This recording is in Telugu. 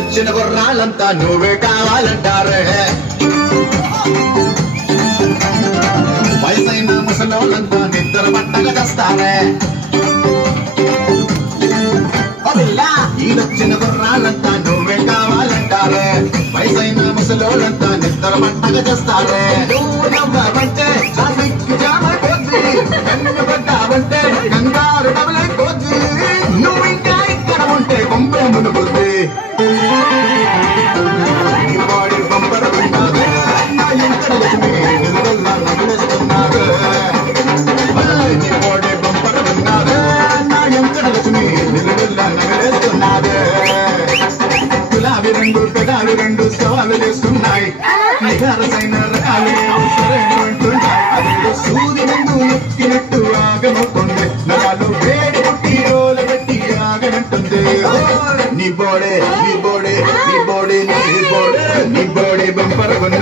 ఈడొచ్చిన గుర్రాలంతా నువ్వే కావాలంటారే వయసైన ముసలోళ్ళంతా నిద్ర పట్టగా చేస్తారే ఈడొచ్చిన గుర్రాలంతా నువ్వే కావాలంటారే వయసైన ముసలోళ్ళంతా నిద్ర పట్టగా చేస్తారే నువ్వు నవ్వావంటే ట్రాఫిక్ జామ్ అయిపోద్ది కన్ను పడ్డావంటే కంగారు డబులైపోద్ది నువ్వు ఇంకా ఇక్కడ ఉంటే కొంపే మునుగుద్ది బాడీ పంపర ఉన్నాదే నా ఎంకడ లక్ష్మి నిలువల్లా నగిలేస్తున్నాదే నీ బాడీ పంపర ఉన్నాదే నా ఎంకడ లక్ష్మి నిలువల్లా నగిలేస్తున్నాదే గులాబీ రంగు పెదాలు రెండు సవాలు వేస్తున్నాయి నిగారసైన రకాలు అవసరమైనట్టున్నాయి అదేదో సూది రంగు ఎక్కినట్టు ఆగమవుతుంది నరాలు వేడి పుట్టి రోల పెట్టి ఆగనంటుంది నీ బోడే నీ బోడే నీ బోడే నీ బోడే నీ బోడే బంపరగున్న